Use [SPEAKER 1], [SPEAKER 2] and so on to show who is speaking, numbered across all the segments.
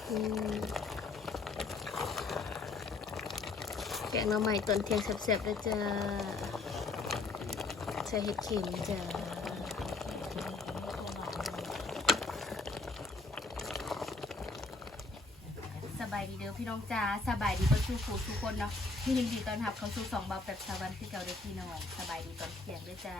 [SPEAKER 1] แกงหน่อไม้ตอนเที่ยงแซ่บๆด้วยจ้าใส่เห็ดเข็มจ้าสบายดีเด้อพี่น้องจ้าสบายดีก็สู้ครูทุกคนเนาะที่ยินดีต้อนรับเขาสู่2 เบาแบบสวรรค์ที่เก่าเด้อพี่น้องสบายดีตอนเที่ยงด้วยจ้า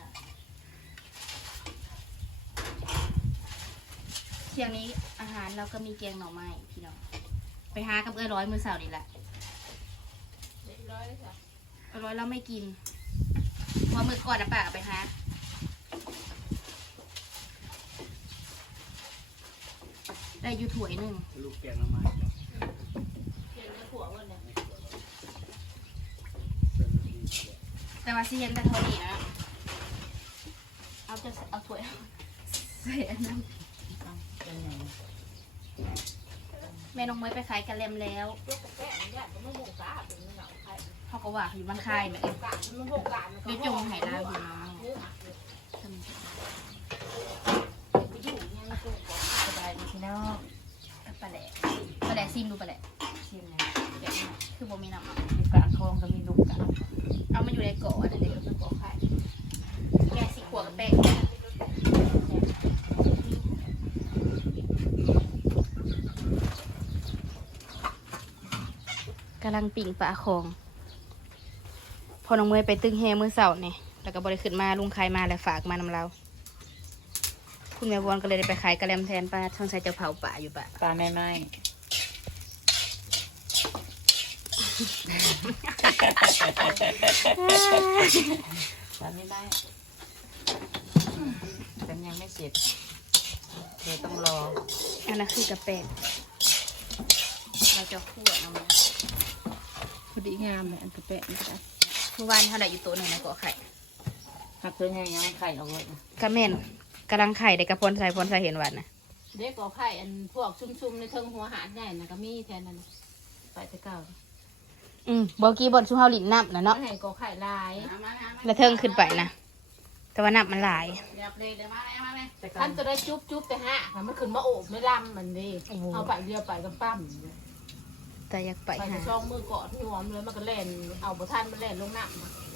[SPEAKER 1] เที่ยงนี้อาหารเราก็มีแกงหน่อไม้พี่น้องไปหากับร้อยมื้อเสาร์นี่แหละร้อยเราไม่กินเพราะมื้อก่อนนะป้าเอาไปหาได้อยู่ถ้วยหนึ่ง
[SPEAKER 2] ลูกแกงน้ำมัน
[SPEAKER 1] แต่ว่าซีเย็นแต่เท่านี้นะเอาถ้วยใส่อันนั้นแม่น้องเมย์ไปขายกระเลมแล้วเขาก็ว่าอยู่บ้านค่ายแม่เดี๋ยวจงไหลาพี่น้อง
[SPEAKER 3] สบายดีพี่น้อง
[SPEAKER 1] ปลาแหลซิมดูปลาแหล
[SPEAKER 3] ชิมนะ
[SPEAKER 1] เดี๋ยวคือบ่มีน้ำ
[SPEAKER 3] มีกลางคลองก็มีลูกกลาง
[SPEAKER 1] เอามาอยู่ในเกาะอะไรเด็กก็เกาะไข่แกสีขวดกับแป้งกำลังปิ่งปลาคองพอน้องเมย์ไปตึงแฮมือเสาร์เนี่ยแล้วก็บริขึ้นมาลุงขายมาแล้วฝากมานำเราคุณแม่วอนก็เลยได้ไปขายกระเลมแทนป้าช่องใช้จะเผาป่าอยู่ป่ะ
[SPEAKER 3] ปลาไม่ไหมปลาไม่ไหมแต่ยังไม่เสร็จเดี๋ยวต้องรอ
[SPEAKER 1] อันนั้นคือกระแปงเราจะคั่วน้ำมัน
[SPEAKER 3] พอดีงามเลยอันกระแปะนี่ก็ได้
[SPEAKER 1] เมื่อวานเท่าไหร่อยู่ตัวหนึ่งในเกาะไข่
[SPEAKER 3] หักตัวใหญ่ยังไข่ออกเลย
[SPEAKER 1] กระเม่นกำลังไข่ได้กระพนใส่เห็นวันนะ
[SPEAKER 4] เด็กก็ไข่อันพวกชุ่มๆในเทิงหัวหาดใหญ่นะก็มีแทนนั้นไปแต่เก่า
[SPEAKER 1] บอกกี้บนชุ่มเฮาลินนับนะเนาะ
[SPEAKER 4] ให้ก็ไข่ลาย
[SPEAKER 1] แล้วเทิงขึ้นไปนะแต่ว่านับมันหลาย
[SPEAKER 4] ท่านจะได้จุ๊บแต่ฮะมันขึ้นมาโอบไม่ลำมันดิเอาไปเดียวไปกับปั้ม
[SPEAKER 1] แต่อยากไป
[SPEAKER 4] หาช่องมือเกาะที่หัวมันเลยมันก็เล่นเอาบ่ท่านมันเล่นลงน้ำ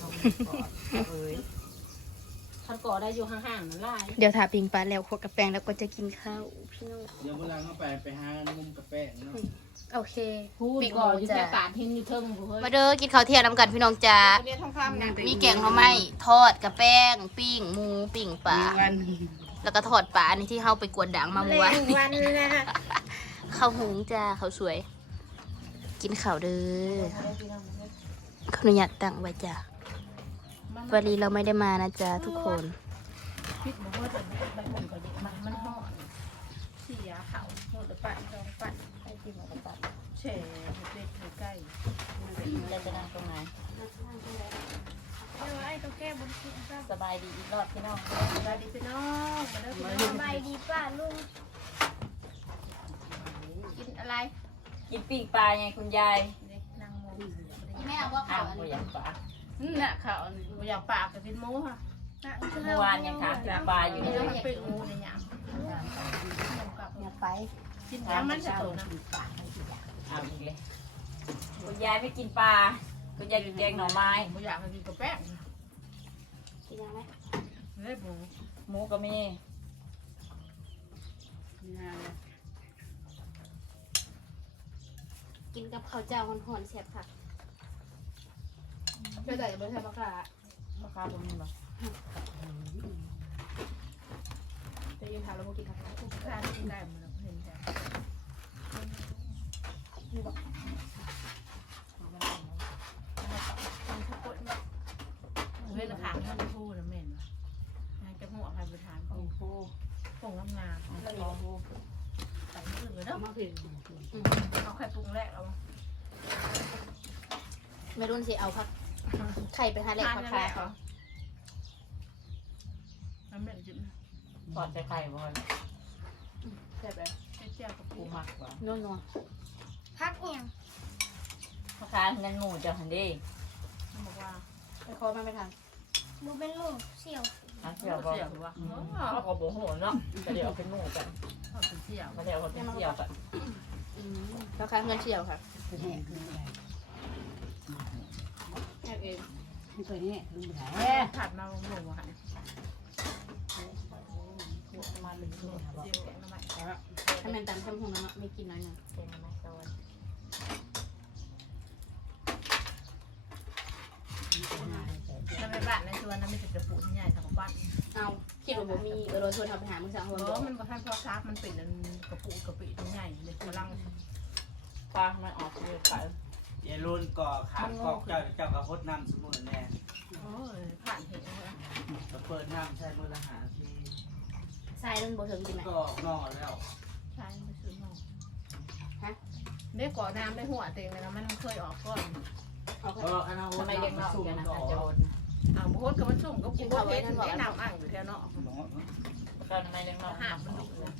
[SPEAKER 4] ท่านเกาะได้อยู่ห่างๆนั่นไล่
[SPEAKER 1] เดี๋ยวถาปิงปลาแล้วโคกระแปงแล้วก็จะกินข้าวพี่น้อง
[SPEAKER 2] เดี๋ยวเวลาเขาไปหามุมกาแฟเนาะ
[SPEAKER 1] โอเค
[SPEAKER 4] ปีก่อนอยู่แค่ปาดหินอยู่เทิง
[SPEAKER 1] มาเด้อกินข้าวเที่ยงน้ำกันพี่น้องจ้ามีแกงหน่อไม้ทอดกระแป้งปิ้งหมูปิ้งปลาแล้วก็ทอดปลาอันนี้ที่เฮาไปกวนด่างมาเมื่อวานข้าวหุงจ้าข้าวสวยกินข้าวเด้อขออนุญาตตั้งไว้จ้าวันนี้เราไม่ได้มานะจ๊ะทุกคน
[SPEAKER 4] พิษมันก็จะมันห่อเสียเขาหมดปั่นจองปั่นให้กินหมดปั่นเฉยเด็กใกล้
[SPEAKER 3] เราจะนั่งตรงไหนสบายดีอีกรอบพี่น้อง
[SPEAKER 4] สบายดีพี่น้อง
[SPEAKER 5] สบายดีป้าลุง
[SPEAKER 4] กินอะไร
[SPEAKER 3] กินปิ้งปลาไงคุณยาย
[SPEAKER 4] นางโม
[SPEAKER 1] แม่เอาว่าข้าวอัน
[SPEAKER 3] นี้
[SPEAKER 1] นี้
[SPEAKER 3] อย่างปลา
[SPEAKER 4] น่ะข้าวอย่างปากกับกินหมูค่ะ
[SPEAKER 3] เมื่อวานยังขากินปลาอยู่เลย
[SPEAKER 4] เป็นหมูในยาม
[SPEAKER 1] อยากไป
[SPEAKER 4] กินน้ำมันจะโตนะ
[SPEAKER 3] เอาอีกเลยคุณยายไม่กินปลาคุณยายกินแกงหน่อไม้
[SPEAKER 4] ไม่อยากกินกาแฟ
[SPEAKER 1] กินยังไหม
[SPEAKER 4] เล็บ
[SPEAKER 3] หมูก็มี
[SPEAKER 1] กินกับข้าวเจ้าหอนๆแซ่บค่ะ
[SPEAKER 4] เพื่อแต่จะไม่ใช่มะขาม
[SPEAKER 3] ะขามตรงนี้ป่ะ
[SPEAKER 4] จะยืนทานแล้วมากินข้าวทุกท่านกินได้หมดเห็นจ้ะเว้นขาท่านพูดนะเม่นจะหัวใครไปทานของผู้ส่งน้ำงานแล้วก็ใส่มือเลยเนาะเอาไข่ปรุงแรกเอา
[SPEAKER 1] ไม่รุ่นสิเอาพักไข่ไปหาแหลกผักคาเขา
[SPEAKER 4] น้ำเดือดจิ้ม
[SPEAKER 3] ก่อนจะไข่บ่อย
[SPEAKER 1] แซ่บเลย
[SPEAKER 4] เจ้ากับ
[SPEAKER 3] ปูมากกว่า
[SPEAKER 1] นัว
[SPEAKER 5] พักเนี่ย
[SPEAKER 3] มะขามนั่นหมูเจ้าหันดี
[SPEAKER 4] บอกว่า
[SPEAKER 1] ไปคอมาไม่ทัน
[SPEAKER 5] ดูเป็นลูกเสี่ยว
[SPEAKER 3] เสี่ยวบ่เขาก็บอกโหเนาะแต่เดี๋ยวเป็นหมูกัน
[SPEAKER 4] เสี่ยว
[SPEAKER 3] เดี๋ยวเขาเป็นเสี่ยวกัน
[SPEAKER 1] ราคาเงินเชี่ยวค่ะ
[SPEAKER 6] คือแห้งคืออะไร
[SPEAKER 1] แค่เอง
[SPEAKER 6] มันตัวนี้คืออะไร
[SPEAKER 4] ผัดมาหมูหัน
[SPEAKER 3] มาลึกเลย
[SPEAKER 4] เจียวแกงน้ำมัน
[SPEAKER 1] ถ้ามันตามช่างหงนะไม่กินน้อยหนึ่ง
[SPEAKER 3] เป็นมาตอน
[SPEAKER 4] ถ้าในบ้านในชวนนั้นไม่จะกระปุกใหญ่ทางบ้าน
[SPEAKER 1] เอาคิดว่าบ่มีโดยชวนทำไปหามือสาว
[SPEAKER 4] เพ
[SPEAKER 1] คน
[SPEAKER 4] ราะมันก็ท่านพ่อซักมันเป็นกระปุกกระปิใหญ่เลยกำลัง
[SPEAKER 3] ปลาไม่ออกเลยขาย
[SPEAKER 2] ยายรุ่นก่อขาดกอกเจ้ากระพดน้ำสมุนแน่
[SPEAKER 4] โอ้ยผ่านเห็นแล้ว
[SPEAKER 2] ก็เปิดน้ำใช้มือละหาที
[SPEAKER 1] ทรายนั่นบ่ถึงจริงไหม
[SPEAKER 2] ก็นอนแล้ว
[SPEAKER 4] ใช่ไม่ซื้อหม้อได้ก่อน้ำได้หัวเต็งเลยนะมันเคยออกก่อน
[SPEAKER 2] ก็อันนั้น
[SPEAKER 3] ทำไมเลี้ยงนอกกันนะโจร
[SPEAKER 4] เอาโพดกับมันส่งก็ปูโพดเพชรได้น้ำอ่างอยู่แถวเนาะ
[SPEAKER 3] ก็ทำไมเลี้ยงนอก
[SPEAKER 4] หาบมันดุเลย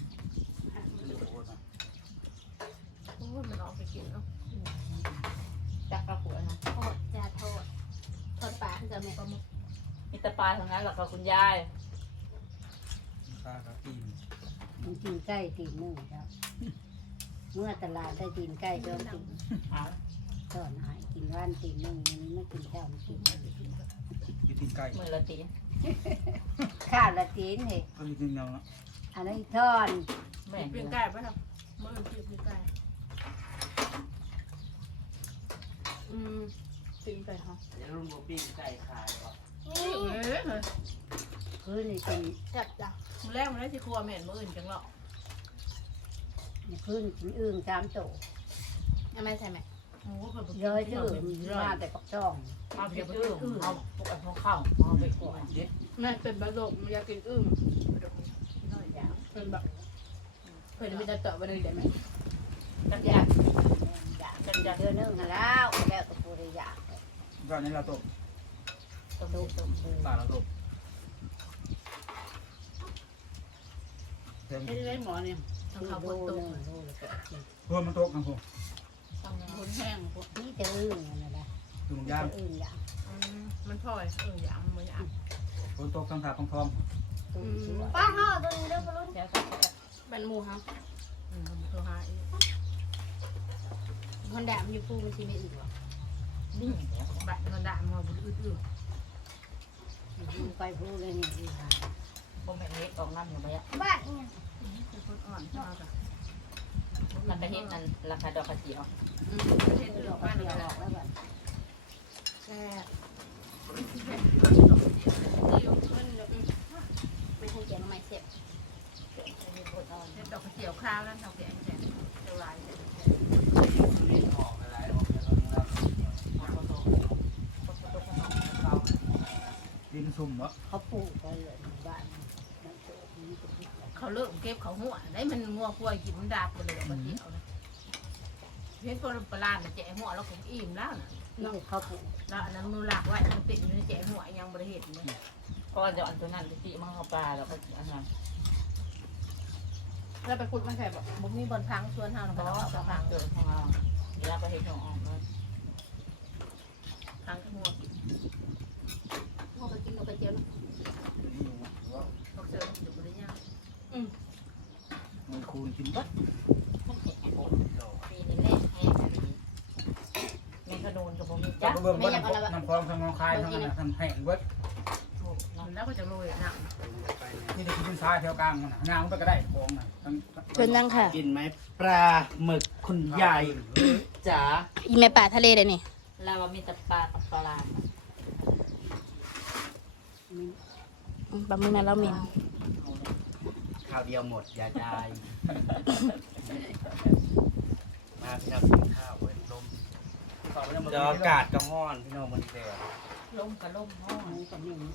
[SPEAKER 4] โอ้ยมันออกไปกินเนาะ
[SPEAKER 3] จักกระปุกนะ
[SPEAKER 1] โทษจ้าโทษโทษปลาคือจะแม่ก็มุก
[SPEAKER 3] มีตะปลาทั้งนั้นหรอกค่ะคุณยาย
[SPEAKER 2] ปลากระปิ่น
[SPEAKER 6] มันกินใกล้ตีนหนึ่งครับเมื่อตลาดได้ตีนใกล้จนกิน
[SPEAKER 3] เอา
[SPEAKER 6] ตอนหายกินว่านตีนหนึ่งมันไม่กินข้าวมันกิน
[SPEAKER 2] กินไก่
[SPEAKER 3] มือละตี
[SPEAKER 6] ข้าวละตีนเหร
[SPEAKER 2] ก็มีกินเนาะ
[SPEAKER 6] อันนี้ทอน
[SPEAKER 3] แม่
[SPEAKER 4] เปลี่ยนไก่ป่ะครับเมื่อเปลี่ยนไก่
[SPEAKER 1] กินไปค่ะ
[SPEAKER 2] ยายรุ่นบ่ปิ้งไก่ขายก็
[SPEAKER 4] นี่เอ้ย
[SPEAKER 6] คือนี่เป็น
[SPEAKER 1] แซ่บจ้ะ
[SPEAKER 4] มือแรกมันได้ที่ครัวเหม็นมืออื่นจังหรอก
[SPEAKER 6] คือกินอึ่ง3โต
[SPEAKER 1] ยังไม่ใส่ไหม
[SPEAKER 4] โอ้โหเพิ่น
[SPEAKER 6] ย้อยชื่อมาแต่ปักช่อง
[SPEAKER 3] เอาไปตื้มเอาพวกอันพวกข้าวเอาไปก่อนเด็ด
[SPEAKER 1] แม่เป็นบะโลกมันอยากกินอึ้ง
[SPEAKER 4] น้อยอย่าง
[SPEAKER 1] เป็นแบบเพื่อนไม่ได้เตะวันนี้ได้ไหม
[SPEAKER 3] กันยากันยา
[SPEAKER 6] เดือนหนึงหั้นแล้วแล้วก็ปูริยา
[SPEAKER 2] ก็นี้เราตก
[SPEAKER 3] ต้มต้ม
[SPEAKER 2] ปลาเราตกเต็ม
[SPEAKER 1] ให้ได้หมอเนี่ย
[SPEAKER 4] ทางเขาบนโต๊ะ
[SPEAKER 2] เพิ่มมันตกนะผม
[SPEAKER 1] บนแห้งพวก
[SPEAKER 6] นี่จะอึ่งอันนั้นนะ
[SPEAKER 2] ถุงย่าง
[SPEAKER 6] อึ่งอย่าง
[SPEAKER 4] มันพ่อยอย่างมันอย่าง
[SPEAKER 2] ฝนตกทั้งขาทอง
[SPEAKER 6] ตุ้มสวย
[SPEAKER 5] ป้าห่อตัวนี้เด้อปรุ่น
[SPEAKER 3] เดี๋ยว
[SPEAKER 1] บันมูฮะ
[SPEAKER 4] มันตัวหาย
[SPEAKER 1] คนด่ามันอยู่ฟูมันชีไม่อื่นหรอ
[SPEAKER 3] นี่
[SPEAKER 4] บัตรมันด่ามันบุดอื้อ
[SPEAKER 6] ดูไปพูดเลยนี่ดีค่ะ
[SPEAKER 3] บ่แม่เล็กออกน้ำอยู่ไหมอ่ะ
[SPEAKER 5] บ้านเนี่ย
[SPEAKER 4] เป็นคนอ่อนชอบอ่ะ
[SPEAKER 3] มันกระเทียมนั่นราคาดอกกระเจียว
[SPEAKER 4] เช่น
[SPEAKER 6] ด
[SPEAKER 4] ด
[SPEAKER 6] อ
[SPEAKER 4] อก ก
[SPEAKER 6] บ้า
[SPEAKER 4] บ้าน น
[SPEAKER 6] เดียว
[SPEAKER 4] เรา
[SPEAKER 6] ออกแล้วแบบ
[SPEAKER 1] แซ่บ
[SPEAKER 4] ที่
[SPEAKER 1] ไม่ให้แกงไม่เสร็จ
[SPEAKER 4] ดอกกระเจียวข้าวนั่นดอกแกงแกงเจียวลาย
[SPEAKER 2] ๆนี่ออกอะไรออกแล้วดินซุ่มวะ
[SPEAKER 6] เขาปลูกไปเลยบ้านมันโตนี่ก็ปลูก
[SPEAKER 4] เขาเลิกเก็บเขาหัวได้มันงัวกล้วยกินดาบไปเลยดอกกระเจียวนะเพี้ยนคนปลาแจกหัวแล้วผมอิ่มแล้วนะ
[SPEAKER 6] นี่เขาปลูก
[SPEAKER 4] แล้วอันนั้นมือหลักไว้มันติดอยู่ในแจกหัวยังบริเหตุเลย
[SPEAKER 3] ก็จะอันตัวนั้นที่มันเอาปลาแล้วก็อันนั้น
[SPEAKER 1] แล้วไปคุดมันใส่แบบ
[SPEAKER 4] ผมมีบนพังชวนเฮานะ
[SPEAKER 3] ก็
[SPEAKER 4] ก็เอา
[SPEAKER 3] ปลา
[SPEAKER 4] พัง
[SPEAKER 3] เกิดของเราเวลาไปเห็นของออกเลย
[SPEAKER 4] พังหัวกิน
[SPEAKER 1] พวกไปกินกับกระเจียว
[SPEAKER 4] เขาเจออยู่บริยัง
[SPEAKER 2] มันคูณกินบัด
[SPEAKER 3] มันแข็งโอ้ปีนี้แรกแห้งแบบนี้แมงกระโดนกับผมมี
[SPEAKER 2] จั
[SPEAKER 3] จ้า
[SPEAKER 2] บเบิ่งว่าน้ำคลองทางน้องคายทางนั้นทำแห้งเบิด
[SPEAKER 4] แล้วก็จะโรยหนัง
[SPEAKER 2] นี่จะกินซ้ายแถวกลางมันน้ำมันก็ได้โค้งนะ
[SPEAKER 1] เป็นยังค่ะ
[SPEAKER 2] กินไหมปลาหมึกคุณยายจ๋า
[SPEAKER 1] อีแม่ป่าทะเลเลยนี่
[SPEAKER 3] แล้วว่ามีแต่ปลากับปลา
[SPEAKER 1] ปลาหมึกนั้นเรามี
[SPEAKER 2] ข้าวเดียวหมดยายจายมาพี่น้องกินข้าวเว้ยลมเดี๋ยวอากาศก็ร้อนพี่น้องมันแดด
[SPEAKER 3] ล่มกับล่มห้อง
[SPEAKER 6] นี่ก็นิ่ม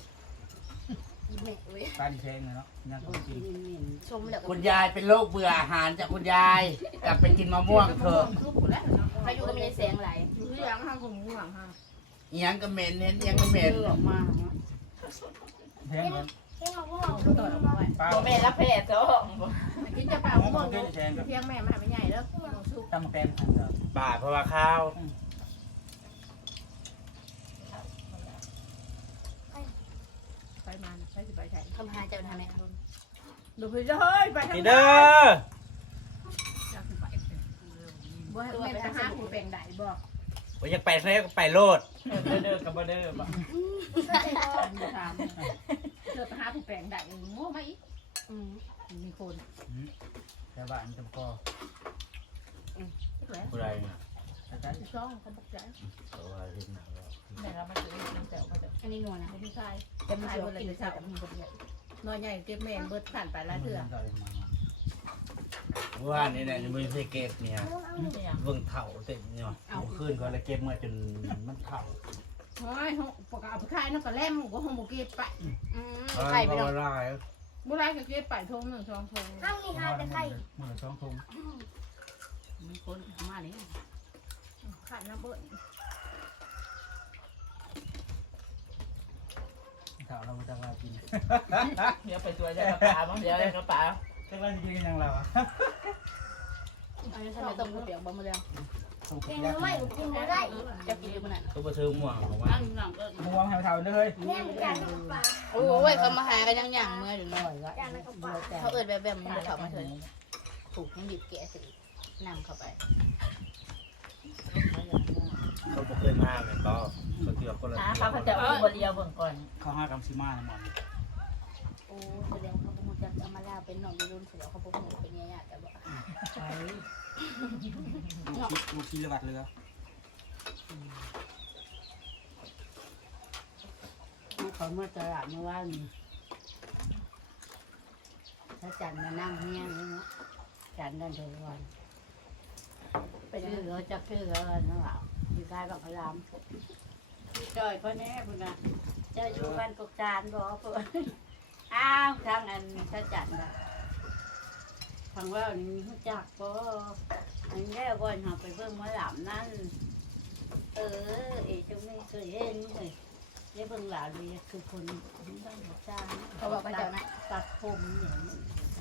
[SPEAKER 2] ปลาดีแพงเลยเนาะยัง
[SPEAKER 6] โอ้
[SPEAKER 2] ต้อง
[SPEAKER 6] กิ
[SPEAKER 2] กิ
[SPEAKER 6] น
[SPEAKER 2] น
[SPEAKER 6] นิ่ม
[SPEAKER 1] ชมแล้ว
[SPEAKER 2] คุณยายเป็นโรคเบื่ออาหารจากคุณยายกลับไปกินมะม่วงเถอะ
[SPEAKER 4] ลูกแล้ว
[SPEAKER 1] พายุก็ไม่ได้แสงไหล
[SPEAKER 4] อยู่ที่ยังห้างของหวังห้าง
[SPEAKER 2] เอียงก็เหม็นเห็นเอียงก็เหม็น
[SPEAKER 6] ออกมา
[SPEAKER 2] แพงเลย
[SPEAKER 5] ที่มาพวกเรา
[SPEAKER 4] ตัวออกมาไว้
[SPEAKER 2] ปลา
[SPEAKER 3] โมเมนต์ละเพศจ้อง
[SPEAKER 4] กินจะเปล่าหมดเพียงแม่มาไม่ใหญ่แล้วสุก
[SPEAKER 2] ตำแตงบาทเพราะว่าข้าว
[SPEAKER 4] ไปมาไปสิไปใช่
[SPEAKER 1] ทำหาเจ้าทำไม
[SPEAKER 4] ดูพี่จะเฮ้ยไปทาง
[SPEAKER 2] นี่เด้อ
[SPEAKER 4] จะไปว่าแม่ไปหาผู้แปลงใดบอก
[SPEAKER 2] ว่าอยากไปแล้วก็ไปโลด
[SPEAKER 3] เด้อกับบ่เด้อบ่
[SPEAKER 4] ถามเธอไปหาผู้แปลงใดโง่ไหมมีคน
[SPEAKER 2] แค่บ้านจำพ่อ
[SPEAKER 4] แล้ว
[SPEAKER 2] ผู้ใดเนี่ย
[SPEAKER 4] ช่องเขาบอกใจ
[SPEAKER 2] เขาว่าเห็นหนังแล้ว
[SPEAKER 3] แม่เรามาซื้อน้ำแจ่วมาเด้อ
[SPEAKER 1] อันนี้นัวนะ
[SPEAKER 4] ไม่ใช่
[SPEAKER 1] เต็ม
[SPEAKER 4] ใช่
[SPEAKER 1] ที่
[SPEAKER 4] คน
[SPEAKER 1] เล
[SPEAKER 4] เลย ย
[SPEAKER 1] จะ
[SPEAKER 4] จะ
[SPEAKER 1] จั
[SPEAKER 4] จั
[SPEAKER 1] บบ มีคนใหญ่
[SPEAKER 4] น้อยใหญ่เก็บแมงเบิดผ่านไปละเถื่อ
[SPEAKER 2] ว่านี่เนี่ยมือเพเก็บเนี่ย
[SPEAKER 3] นี่ยัง
[SPEAKER 2] เบิ่งเถ่าเต็มเนี่ยขึ้นก็เลยเก็บมาจนมันเถ่า
[SPEAKER 4] โอ้ยปกเอาไปขายนั่นก็แล่มก็ห้องบุกีไป
[SPEAKER 1] ไข่ไป
[SPEAKER 2] เพ
[SPEAKER 1] ลง
[SPEAKER 2] ราะว่า
[SPEAKER 4] บุไรก็เก็บไปทงหนึ่งทง
[SPEAKER 5] ห้ามมีหาแต่ไข่
[SPEAKER 2] มือช่องทง
[SPEAKER 4] มีคนมาเนี่ยขายน้ำเบิด
[SPEAKER 2] เถ่าเราไม่ต้องมากิน
[SPEAKER 3] เดี๋ยวไปตัวเดี๋ยวกระป๋าบ้างเดี๋ยวกระป๋า
[SPEAKER 2] แต่ว่าจะกินกันยังเราอ่ะ
[SPEAKER 1] อันนี้ทำไมต้มก๋วยเตี๋ยวบะหมี่เดียว
[SPEAKER 5] แกงน้ำไม่กินไม่ได้
[SPEAKER 1] จะกินอยู่ขนาด
[SPEAKER 2] ก็ไปซื้อม่วงของว่า
[SPEAKER 4] นั่งหลังก็
[SPEAKER 2] ม่วงให้เถ่าเลย
[SPEAKER 5] แม่มันจานกับปลา
[SPEAKER 1] โอ้ยเขามาหากันยังอย่างเมื่ออยู่
[SPEAKER 6] อ
[SPEAKER 1] เนาะ
[SPEAKER 6] ร่อยละ
[SPEAKER 5] จานกับปลา
[SPEAKER 1] เขาเอิดแบบมันเขามาเถอะถูกยังหยิบแกะสินำเข้าไป
[SPEAKER 2] เขาเคยมาเลยก็เขาเกี่ยวคนละ
[SPEAKER 3] เขาจะเอาบ่เลียวเบิ่งก่อน
[SPEAKER 2] เขาห้ากำซิมาในหมอน
[SPEAKER 1] โอ้แสดงเขาพูดจะเอามาลาเป็นหน่อรุ่นเสือเขาพูดเป็นยังไงแต่บอก
[SPEAKER 6] ใช้
[SPEAKER 2] ลูกขี้ระบาดเรือ
[SPEAKER 6] เขาเมื่อตลาดเมื่อวานถ้าจันมานั่งเฮี้ยงนี่เนาะจันนั่นทุกวันไปชื่อเขาจะชื่อเขาเนาะอยู่ใต้บังคลามจอยก็แน่พุ่นน่ะเจ้าอยู่บ้านกกจานบอกเพิ่นอ้าวทางอันถ้าจันน่ะทางว่านี่รู้จักบ่อันแรกก่อนเราไปเบิ่งหมอลำนั่นเอจังไม่เคยเห็นเลยได้เบิ่งหลานเลยคือคนบ้านกกจาน
[SPEAKER 1] เขาบอกว่าเจ้านะ
[SPEAKER 6] ตัดผมอย่างนี้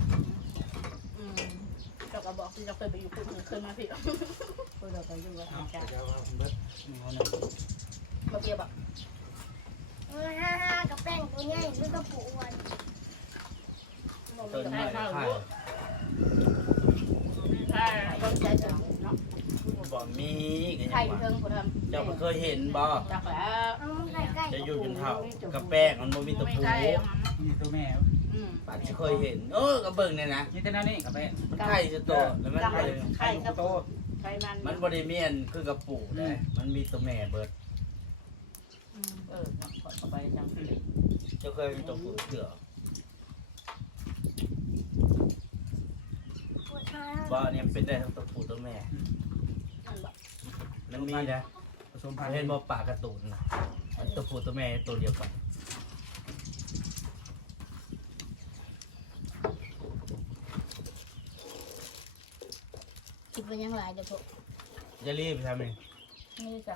[SPEAKER 1] เราก็บอกที่เราเคยไปอยู่คุณเคยมาผิด
[SPEAKER 6] พวกเราไปดูว่า
[SPEAKER 2] เอา
[SPEAKER 6] จ้า
[SPEAKER 2] เดี๋ยวเอาเบิดมีคนหนึ่ง
[SPEAKER 1] มาเกียบอก
[SPEAKER 5] ห้ากับแป้งตัวใหญ่หรือกระปุกอ้วน
[SPEAKER 2] ต้นไม้ไข่
[SPEAKER 1] ใช่ต้องใช้จังเนาะ
[SPEAKER 2] บ่มีกัน
[SPEAKER 1] ไข่
[SPEAKER 2] ยัง
[SPEAKER 1] เทิ
[SPEAKER 2] ว่าง
[SPEAKER 1] คนทำ
[SPEAKER 2] เจ้าเคยเห็นบ่
[SPEAKER 1] จักแล้ว
[SPEAKER 5] เอาไข่ไก่
[SPEAKER 2] จะอยู่จนเท่ากับแป้งมันบ่มีตะปู
[SPEAKER 7] นี่ตัวแม่
[SPEAKER 2] ปัดจะเคยเห็นกับเบิ่งเนี่ยนะ
[SPEAKER 7] นี่แต่นั่นนี่กับแม่
[SPEAKER 2] มันไข่จะโตแล้วมัน
[SPEAKER 6] ไข่
[SPEAKER 2] ไข่
[SPEAKER 6] ไข่กับ
[SPEAKER 7] โต
[SPEAKER 6] ไข่มัน
[SPEAKER 2] มันบ่ได้เมียนคือกระปูเลยมันมีตัวแม่เบิด
[SPEAKER 3] ขอไปจังสิ
[SPEAKER 2] เจ้าเคยมีตัวปูเสือ
[SPEAKER 5] ปวดขา
[SPEAKER 2] บ่เนี่ยเป็นได้ทั้งตัวปูตัวแม่มันมีนะ
[SPEAKER 7] ผสมพันธุ์
[SPEAKER 2] เห็นบ่ปลาการ์ตูนนะมันตัวปูตัวแม่ตัวเดียวกัน
[SPEAKER 1] คิดว่ายังหลายเดี๋ยวพวก
[SPEAKER 2] จะรีบทำเอง
[SPEAKER 3] นี่จะ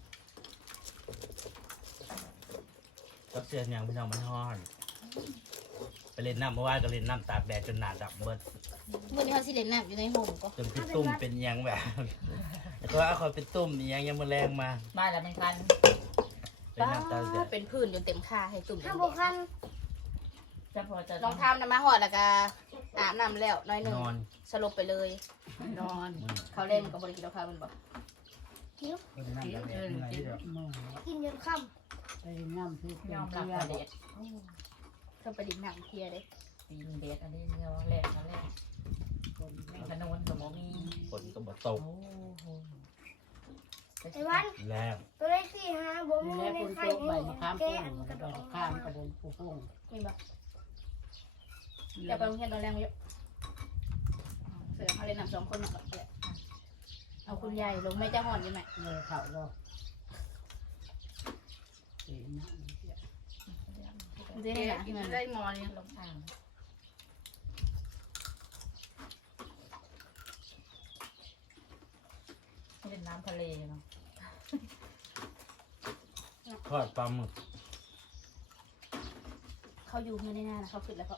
[SPEAKER 2] กับเสียนอย่างพี่น้องมันฮ้อนไปเล่นน้ำเมื่อวานก็เล่นน้ำตากแดดจนหนาดำเบิด
[SPEAKER 1] วันนี้เขาสิเล่นน้ำอยู่ในห่มก็
[SPEAKER 2] จนพี่ตุ้มเป็นยังแบบ แล้วก็เอาคอยเป็นตุ้มยังมาแรงมา
[SPEAKER 3] มาแล้วมันคัน
[SPEAKER 2] เป็นน้ำตากแดด
[SPEAKER 1] เป็นพื้นจนเต็มค่าให้ตุ่ม
[SPEAKER 5] ห้าบุคัน
[SPEAKER 3] จะพอจะ
[SPEAKER 1] ลองทำน้ำมาหอดแล้วก็อาบน้ำแล้วน้อยหนึ่ง
[SPEAKER 2] นอน
[SPEAKER 1] สลบไปเลย
[SPEAKER 6] นอน
[SPEAKER 1] เขาเล่นกับบริกินเราพามันบอก
[SPEAKER 7] ก็จะนั่งกับแม่เหนื่อยเดี๋ยว
[SPEAKER 6] มอง
[SPEAKER 5] กินจนค่
[SPEAKER 6] ไปน้ำพี่
[SPEAKER 3] ยอมรับ
[SPEAKER 6] เพื่
[SPEAKER 3] เด็ด
[SPEAKER 1] เขาไปดิบหนังเทียเด้
[SPEAKER 3] ตีนเด็ดอันนี้เนื้อแรกมาแรกขนมสมมี
[SPEAKER 2] ฝนก็บ่ตก
[SPEAKER 3] โอ้โห
[SPEAKER 5] ำไอ้วัน
[SPEAKER 2] แรง
[SPEAKER 5] ตัวเลขสี่ห้าบ่มี
[SPEAKER 6] แล้ว
[SPEAKER 5] ใน
[SPEAKER 6] คน
[SPEAKER 5] ไข่
[SPEAKER 6] โตใบ
[SPEAKER 5] นี่
[SPEAKER 6] มะขาม
[SPEAKER 5] แก
[SPEAKER 6] ป้ง
[SPEAKER 5] อัน
[SPEAKER 6] ก
[SPEAKER 5] ก
[SPEAKER 6] ระ
[SPEAKER 5] ระ
[SPEAKER 6] ด
[SPEAKER 5] ด
[SPEAKER 6] อ
[SPEAKER 5] อก ง
[SPEAKER 6] ข้ามกระเด็นปูป้ง
[SPEAKER 1] มีบอกอย่าไปโรงเรียนตอนแรงเยอะเสือเขาเล่นน้ำ2 คนเนาะเอาคุณยายลงไม่จะหอนยังไง
[SPEAKER 6] เลยเขาเราเสียน้
[SPEAKER 1] เจ๊นะที่มัน
[SPEAKER 4] ได้มอเนี่ย
[SPEAKER 3] ลงทางเป็นน้ำทะเลเนาะ
[SPEAKER 2] ทอดปลาหมึก
[SPEAKER 1] เขาอยู่เงินในหน้านะเขาขึ้นแล้ว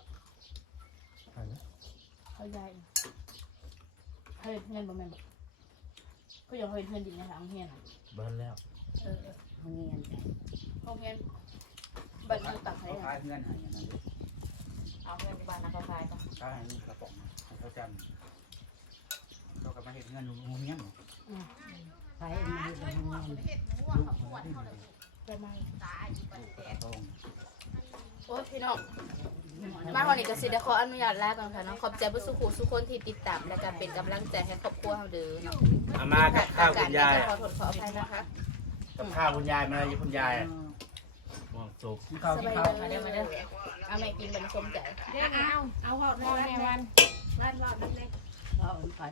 [SPEAKER 1] เขาย้ายเขาเห็นเงินบ่แม่นบอกเขายังเขาเห็นเงินดินในทางเฮียน
[SPEAKER 2] เบิ้ลแล้ว
[SPEAKER 6] ำเงียน
[SPEAKER 1] เขาเฮียนบัตรมันตักให้
[SPEAKER 7] เขาขายเพื่อนหายอย่างนั้น
[SPEAKER 3] เอาเงินที่บ้านนะเขาขายก็
[SPEAKER 7] ขายให้นี่กระป๋องเขาจำเขากลับมาเห็นเงินงูเงี้ย
[SPEAKER 6] ใช้มันให้เป็นเงิน
[SPEAKER 1] ไปมา
[SPEAKER 7] ตรง
[SPEAKER 1] โอ้ยพี่น้องมาวันนี้ก็สิได้ขออนุญาตลาก่อนค่ะเนาะขอบใจผู้สุขุทุกคนที่ติดตามและก็เป็นกำลังใจให้ครอบครัวเฮาเด้อเนาะ
[SPEAKER 2] เอามากับข้าวคุณยาย
[SPEAKER 1] ขอโทษขออภัยนะคะ
[SPEAKER 2] กับข้าวคุณยายมาเลยคุณยายมองสุก
[SPEAKER 7] ที่เขา
[SPEAKER 1] ส
[SPEAKER 7] ที่
[SPEAKER 1] บาย
[SPEAKER 7] เขา
[SPEAKER 1] ดีมาเด้อเอาแม่กินบันสมใจ
[SPEAKER 4] เอาหอดในวันวันรอบนั้นเลย
[SPEAKER 6] ก็เอาไป